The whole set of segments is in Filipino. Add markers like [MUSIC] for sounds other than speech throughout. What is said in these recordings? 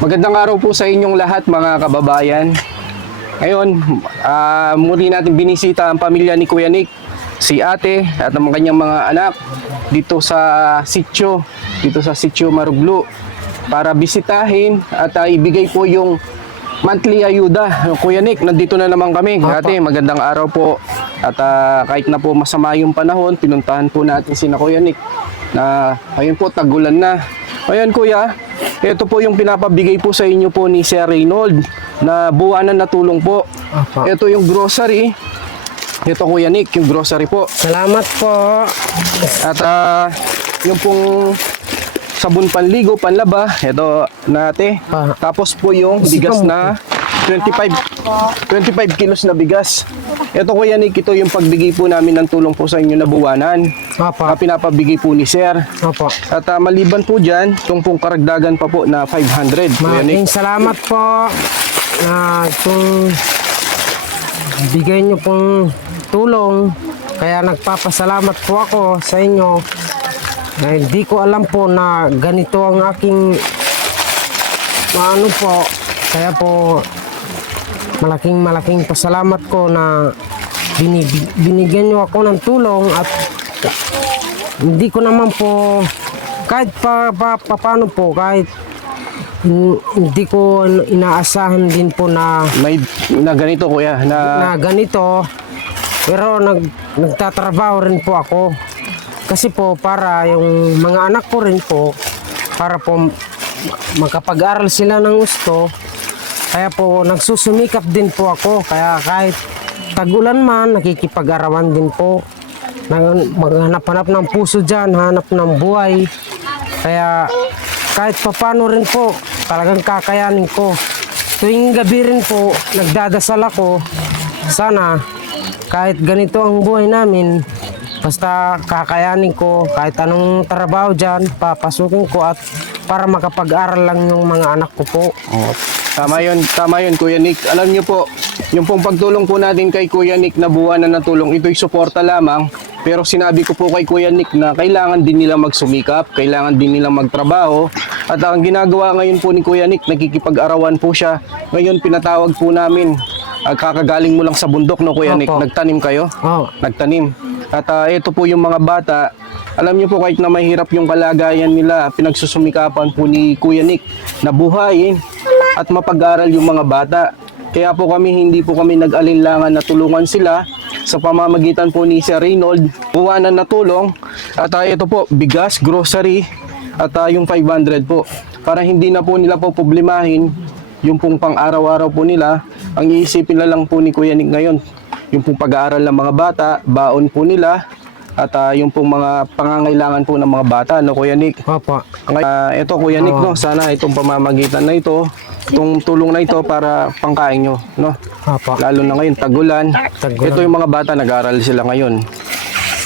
Magandang araw po sa inyong lahat mga kababayan. Ngayon, ah, muli natin binisita ang pamilya ni Kuya Nick, si ate at ang kanyang mga anak dito sa sitio, dito sa sitio Maruglu para bisitahin at ah, ibigay po yung monthly ayuda. Kuya Nick, nandito na naman kami. Ate, magandang araw po. At ah, kahit na po masama yung panahon, pinuntahan po natin si na Kuya Nick na ayun po, tagulan na. Ayan kuya, ito po yung pinapabigay po sa inyo po ni Sir Reynold na buwanan na tulong po. Opo. Ito yung grocery. Ito Kuya Nick, yung grocery po. Salamat po. At ah, yung pong sabon panligo, panlaba, ito nate. Ah. Tapos po yung bigas na 25 25 kilos na bigas. Ito Kuya Nick, ito yung pagbigay po namin ng tulong po sa inyo na buwanan. Opo. Na pinapabigay po ni Sir. Opo. At ah, maliban po dyan, itong pong karagdagan pa po na 500. Kuya Nick. Maraming salamat po na itong bigay niyo pong tulong. Kaya nagpapasalamat po ako sa inyo. Na hindi ko alam po na ganito ang aking ano po. Kaya po malaking malaking pasalamat ko na binib- binigyan niyo ako ng tulong at hindi ko naman po kahit pa, pa, pa paano po kahit hin- hindi ko inaasahan din po na May na ganito kuya, na na ganito pero nag, nagtatrabaho rin po ako. Kasi po para yung mga anak ko rin po para po ma- makapag-aral sila ng gusto kaya po nagsusumikap din po ako. Kaya kahit tagulan man nakikipag-arawan din po. Maghanap-hanap ng puso dyan hanap ng buhay. Kaya kahit papano rin po talagang kakayanin ko. Tuwing gabi rin po nagdadasal ako. Sana kahit ganito ang buhay namin basta kakayanin ko. Kahit anong trabaho dyan papasukin ko at para makapag-aral lang yung mga anak ko po. Oh, tama yun, tama yun Kuya Nick. Alam niyo po, yung pong pagtulong po natin kay Kuya Nick na buwanan na tulong, ito'y suporta lamang. Pero sinabi ko po kay Kuya Nick na kailangan din nila magsumikap, kailangan din nila magtrabaho. At ang ginagawa ngayon po ni Kuya Nick, nakikipag-arawan po siya. Ngayon pinatawag po namin, kakagaling mo lang sa bundok no Kuya Nick, Opo. nagtanim kayo? oh, nagtanim. At ah, ito po yung mga bata, alam niyo po kahit na mahirap yung kalagayan nila, pinagsusumikapan po ni Kuya Nick na buhayin at mapag-aral yung mga bata. Kaya po kami hindi po kami nag-alinlangan na tulungan sila sa pamamagitan po ni Sir Reynold, buwanan na tulong. At ah, ito po, bigas, grocery, at ah, yung 500 po. Para hindi na po nila po problemahin yung pong pang-araw-araw po nila, ang iisipin na lang po ni Kuya Nick ngayon, yung pong pag-aaral ng mga bata, baon po nila, at ah, yung pong mga pangangailangan po ng mga bata, no Kuya Nick? opo ah, ito Kuya Nick, no, sana itong pamamagitan na ito, itong tulong na ito para pangkain nyo, no? opo Lalo na ngayon, tagulan. Tagulan. Ito yung mga bata, nag-aaral sila ngayon.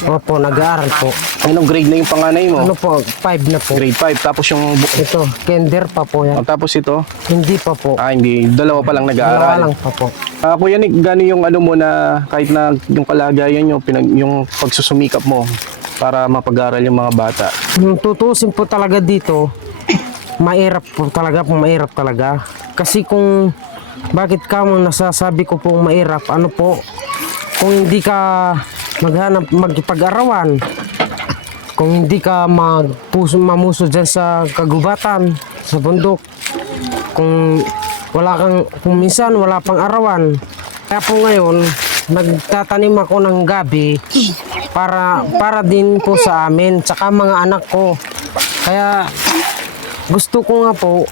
opo nag-aaral po Anong grade na yung panganay mo? ano po 5 na po Grade 5. Tapos yung, bu- ito kinder pa po yan oh, tapos ito, hindi pa po ah, hindi, dalawa pa lang dalawa nag-aaral. lang pa po Ah, Kuya Nick, gano'n yung ano mo na kahit na yung kalagayan nyo, pinag, yung pagsusumikap mo para mapag-aral yung mga bata. Yung tutusin po talaga dito, mahirap po talaga po, mahirap talaga. Kasi kung bakit ka mo nasasabi ko pong mahirap, ano po, kung hindi ka maghanap, magpag-arawan, kung hindi ka magpuso, mamuso dyan sa kagubatan, sa bundok, kung wala kang, kung minsan wala pang arawan. Kaya po ngayon, nagtatanim ako ng gabi para para din po sa amin tsaka mga anak ko. Kaya gusto ko nga po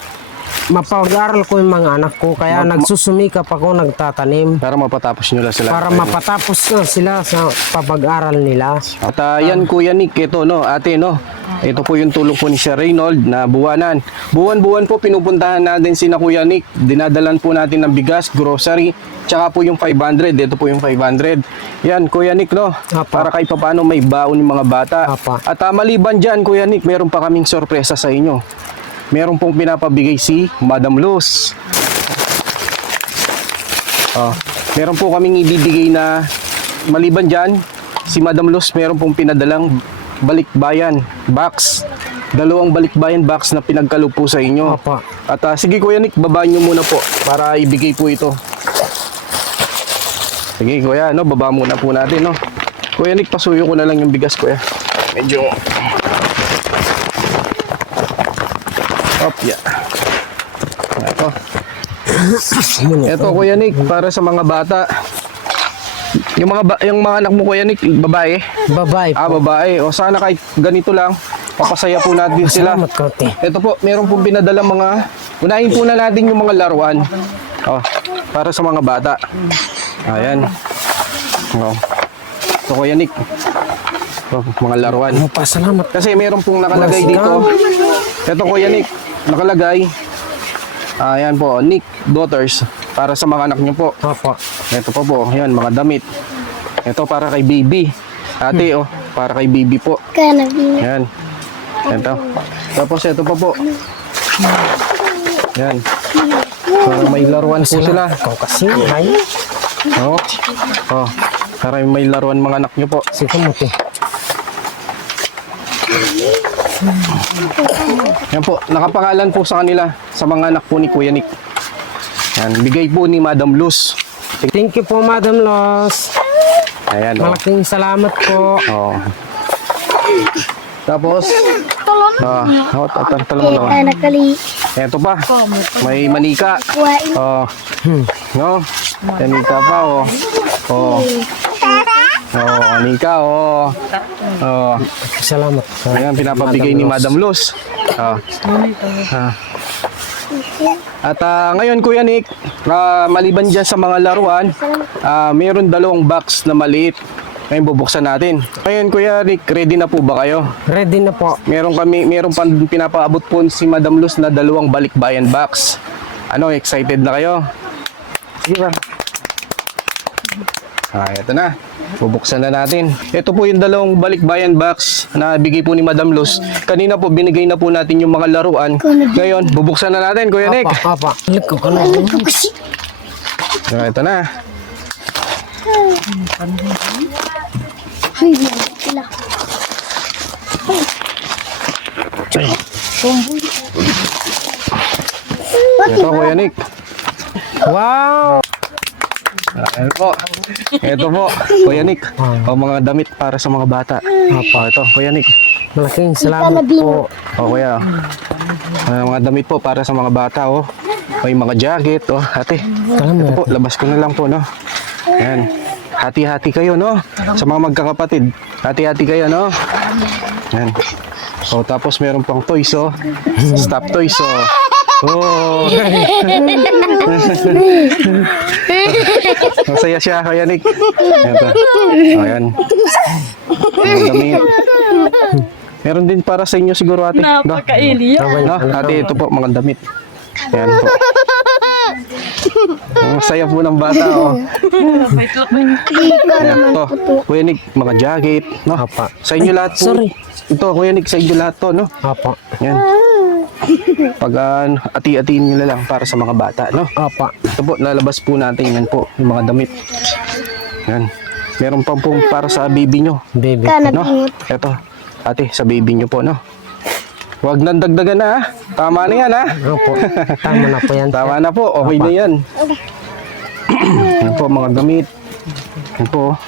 mapag-aral ko yung mga anak ko kaya nagsusumikap ako nagtatanim Para mapatapos nyo lang sila. para mapatapos na sila sa pag-aral nila. At ah, yan Kuya Nick, ito no, ate no. Ito po yung tulong po ni Sir Reynold na buwanan. Buwan-buwan po pinupuntahan natin si na Kuya Nick. Dinadalan po natin ng bigas, grocery, tsaka po yung 500. Ito po yung 500. Yan, Kuya Nick no. Apa. Para kahit papaano may baon yung mga bata. Apa. At ah, maliban dyan, Kuya Nick, meron pa kaming sorpresa sa inyo. Meron pong pinapabigay si Madam Luz. Oh, meron po kaming ibibigay na maliban dyan, si Madam Luz meron pong pinadalang balikbayan box. Dalawang balikbayan box na pinagkalo po sa inyo. Opo. At ah, sige Kuya Nick, babaan nyo muna po para ibigay po ito. Sige Kuya, no, baba muna po natin, no. Kuya Nick, pasuyo ko na lang yung bigas, Kuya. Medyo... Op, yeah. Ito. Ito, Kuya Nick, para sa mga bata. Yung mga ba- yung mga anak mo, Kuya Nick, babae. Babae Ah, po. babae. O sana kahit ganito lang, papasaya po natin sila. Salamat. Ito po, meron pong binadala mga, unahin po na natin yung mga laruan. Oh, para sa mga bata. Ayan. Oh. Ito Kuya Nick. Oh, mga laruan. Ano pa, salamat. Kasi meron pong nakalagay dito. Ito Kuya Nick, nakalagay. Ayan po, Nick Daughters. Para sa mga anak niyo po. Opo. Ito po po, yan, mga damit. Ito para kay baby. Ate, oh, para kay baby po. Yan. Ito. Tapos ito pa po. Yan. Para may laruan po sila. Ikaw kasi, ay. Oh. Oh. Para may laruan mga anak niyo po. Sige mo, te. Yan po, nakapangalan po sa kanila sa mga anak po ni Kuya Nick. Yan, bigay po ni Madam Luz. Thank you po, Madam Los. Ayan, oh. Malaking salamat po. Oh. Tapos, ah, oh, tatantal mo naman. nakali Ito pa, may manika. Oh, no? Manika pa, oh. Oh. Oh, manika, oh. Oh, Salamat. ayan, pinapabigay ni Madam Luz. Oh. Ah. At ah, ngayon, Kuya Nick, ah, maliban dyan sa mga laruan, ah, mayroon dalawang box na maliit. Ngayon, bubuksan natin. Ngayon, Kuya Nick, ready na po ba kayo? Ready na po. Meron kami, meron pang pinapaabot po si Madam Luz na dalawang balikbayan box. Ano, excited na kayo? Sige ba? Ah, ito na. Bubuksan na natin. Ito po yung dalawang balikbayan box na bigay po ni Madam Luz. Kanina po, binigay na po natin yung mga laruan. Ngayon, bubuksan na natin, Kuya Nick. Na. kasi Ah, ito na. Ay, Ito, Kuya Nick. Wow! Ah, ito po. Ito po, Kuya Nick. O mga damit para sa mga bata. Opo, ito, Kuya Nick. Malaking salamat po. O kuya, ah, mga damit po para sa mga bata, oh. May mga jacket, oh. Ate, ito Salamat. po, labas ko na lang po, no. Ayan. Hati-hati kayo, no? Sa mga magkakapatid. Hati-hati kayo, no? Ayan. O, tapos meron pang toys, oh. Stop toys, oh. Oh. [LAUGHS] Masaya siya, Kuya Nick. Po. Ayan. Ang damit. Meron din para sa inyo siguro ate. No? Napakailiya. No, ate, ito po, mga damit. Ayan po. Ang saya po ng bata, oh. Ayan, to. Kuya Nick, mga jacket, no? Apa. Sa inyo lahat po. sorry. Ito, Kuya Nick, sa inyo lahat to, no? Opo. Ayan. [LAUGHS] Pag uh, ati-atiin nyo na lang para sa mga bata, no? Opo. Ito po, lalabas po natin yan po, yung mga damit. Ayan. Meron pa po para sa baby nyo. Baby. No? Ito. Ate, sa baby nyo po, no? Huwag nang dagdagan na, ha? Tama na yan, ha? Opo. Tama na po yan. [LAUGHS] Tama na po, okay na yan. Yan po, mga gamit. Yan po.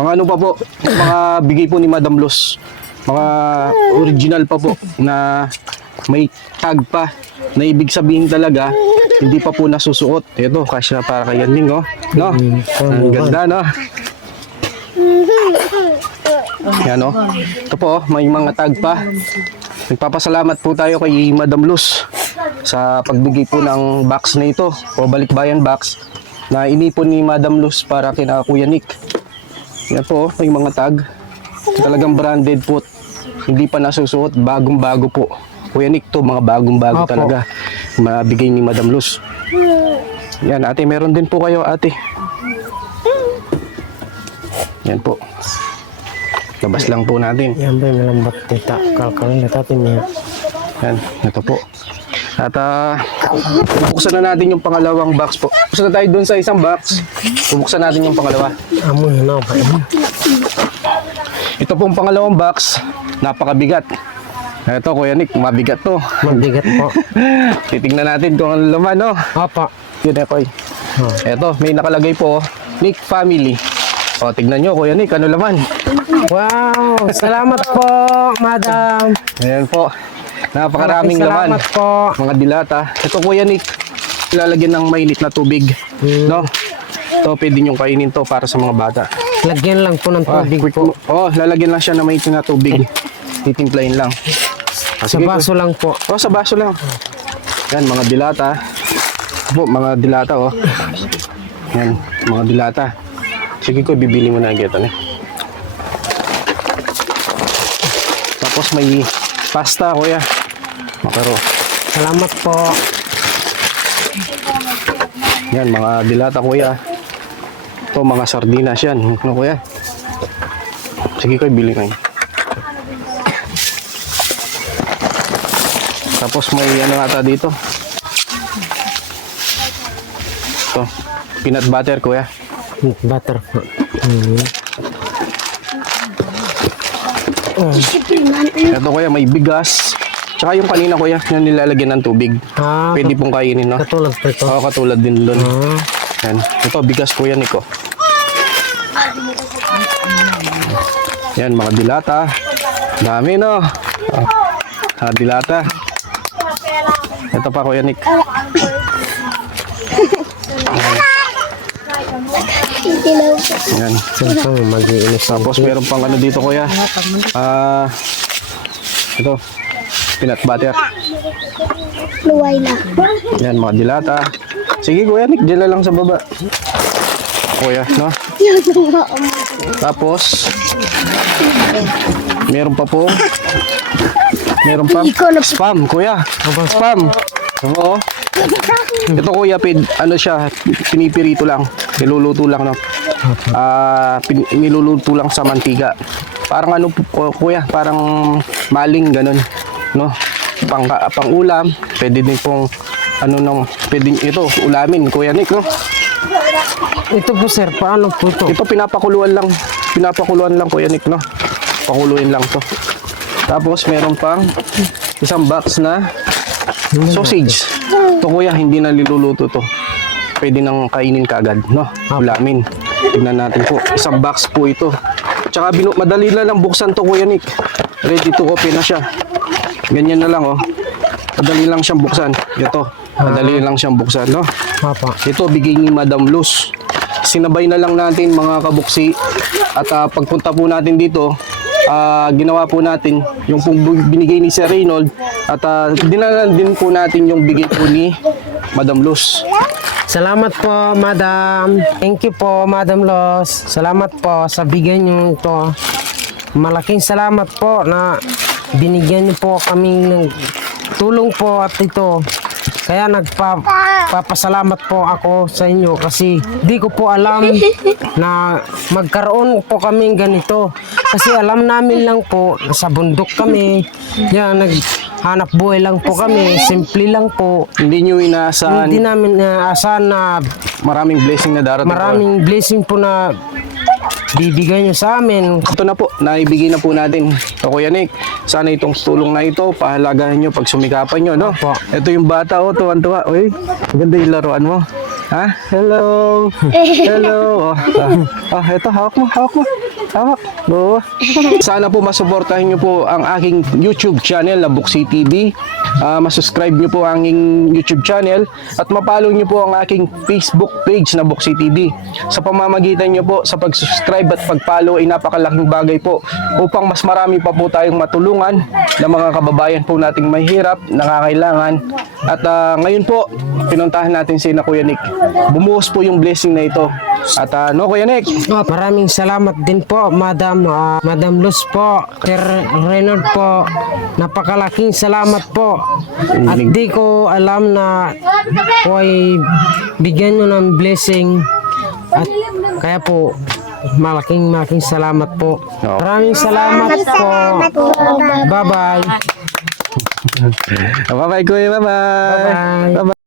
Mga ano pa po, mga bigay po ni Madam Luz. Mga original pa po na may tag pa na ibig sabihin talaga hindi pa po nasusuot. Ito, kasya para kay Yanling, oh. No? Ang ganda, no? Yan, oh. Ito po, oh, may mga tag pa. Nagpapasalamat po tayo kay Madam Luz sa pagbigay po ng box na ito o balikbayan box na inipon ni Madam Luz para kina Kuya Nick. Yan po, may mga tag. Talagang branded po. Hindi pa nasusuot, bagong-bago po. Kuya Nick to, mga bagong-bago Opo. talaga. Mabigay ni Madam Luz. Yan, ate, meron din po kayo, ate. Yan po. Labas lang po natin. Yan ba yung malambot tita? Kalkalin na tatin niya. Yan, ito po. At ah, bubuksan na natin yung pangalawang box po. Buksan na tayo dun sa isang box. Bubuksan natin yung pangalawa. Amoy na ba? Ito pong pangalawang box, napakabigat. Ito, Kuya Nick, mabigat to. Mabigat po. [LAUGHS] Titingnan natin kung ano laman, no? Opo. Yun, Ekoy. Ito, may nakalagay po, oh, Nick Family. O, tignan nyo, Kuya Nick, ano laman? Wow! Salamat po, madam. Ayan po. Napakaraming laman. Salamat po. Mga dilata. Ito, Kuya Nick, lalagyan ng mainit na tubig. No? Ito, pwede nyo kainin to para sa mga bata. Lagyan lang po ng Ah, tubig quick po. Oh, lalagyan lang siya ng mainit na tubig. Titimplahin lang. Ah, Sa sige, baso lang po. Oh, sa baso lang. Yan, mga dilata. Po, mga dilata, oh. Yan, mga dilata. Sige ko, bibili mo na agad, ano. Tapos may pasta, kuya. Makaro. Salamat po. Yan, mga dilata, kuya. Ito, mga sardinas yan. Ano, kuya? Sige ko, bili kayo. Tapos may ano ata dito. Ito, peanut butter, kuya. Butter po. Mhm. Ito, kuya, may bigas. Tsaka yung kanina, kuya, yung nilalagyan ng tubig. Ah, Pwede pong kainin, no? katulad ito. Oo, katulad din doon. Ah, Yan. Ito, bigas kuya Nico. Yan, mga dilata. Dami, no? Oh. Ah, dilata. Ito pa, Kuya Nick. Yan. ito mag-iinis. Tapos meron pang ano dito, Kuya. Ah, ito. Peanut butter. Luway na. Yan, mga dilata. Sige, Kuya Nick, dila lang sa baba. Kuya, no? Tapos, meron pa po. Meron pa. Spam, kuya. Spam. Oo. [LAUGHS] Ito kuya, pid, ano siya, pinipirito lang. Niluluto lang, no? Ah, pin, niluluto lang sa mantika. Parang ano, po, kuya, parang maling ganun, no? Pang, pang ulam, pwede din pong ano nang pwede ito ulamin kuya Nick no Ito po sir, paano po ito? ito pinapakuluan lang pinapakuluan lang kuya Nick no pakuluin lang to tapos meron pang isang box na sausage. To kuya hindi na niluluto to. Pwede nang kainin kagad no? Ulamin tignan natin po. Isang box po ito. Tsaka binu madali na lang buksan to kuya Nick. Ready to open na siya. Ganyan na lang oh. Madali lang siyang buksan. Ito madali lang siyang buksan no? Papa. ito bigay ni Madam Luz. Sinabay na lang natin mga kabuksi. At ah, pagpunta po natin dito, ah, ginawa po natin yung pong binigay ni Sir Reynold at uh, dinala din po natin yung bigay po ni Madam Luz. Salamat po, madam. Thank you po, madam Los. Salamat po sa bigay niyo ito. Malaking salamat po na binigyan niyo po kami ng tulong po at ito. Kaya nagpapasalamat po ako sa inyo kasi di ko po alam na magkaroon po kami ganito. Kasi alam namin lang po, nasa bundok kami. Yan, naghanap buhay lang po kami. Simple lang po. Hindi nyo inaasahan Hindi namin naasahan na maraming blessing na darating. po. maraming blessing po na bibigay nyo sa amin. Ito na po, naibigay na po natin. So, Kuya Nick, sana itong tulong na ito, pahalagahan nyo pag sumikapan nyo, no? Opo. Ito yung bata, oh, tuwan-tuwa. Uy, maganda yung laruan mo. Ha? Hello! [LAUGHS] Hello! Oh, ah, ah, ito, hawak mo, hawak mo. Hawak. Oo. Sana po masuportahan nyo po ang aking YouTube channel na Buksi TV. Ah, masuscribe nyo po ang aking YouTube channel at mapalo nyo po ang aking Facebook page na Buksi TV. Sa pamamagitan nyo po sa pag-subscribe at pag-follow ay napakalaking bagay po upang mas marami pa po tayong matulungan ng mga kababayan po nating mahirap, nangangailangan. At ah, ngayon po, pinuntahan natin si na Kuya Nick. Bumuhos po yung blessing na ito. At ah, no Kuya Nick, Ah, maraming salamat din po, Madam ah, Madam Luz po, Sir Reynolds po. Napakalaking salamat po. At di ko alam na po ay bigyan nyo ng blessing. At kaya po, malaking malaking salamat po. Maraming salamat po. Bye-bye. [LAUGHS] bye-bye Kuya, bye-bye. Bye-bye. Bye-bye.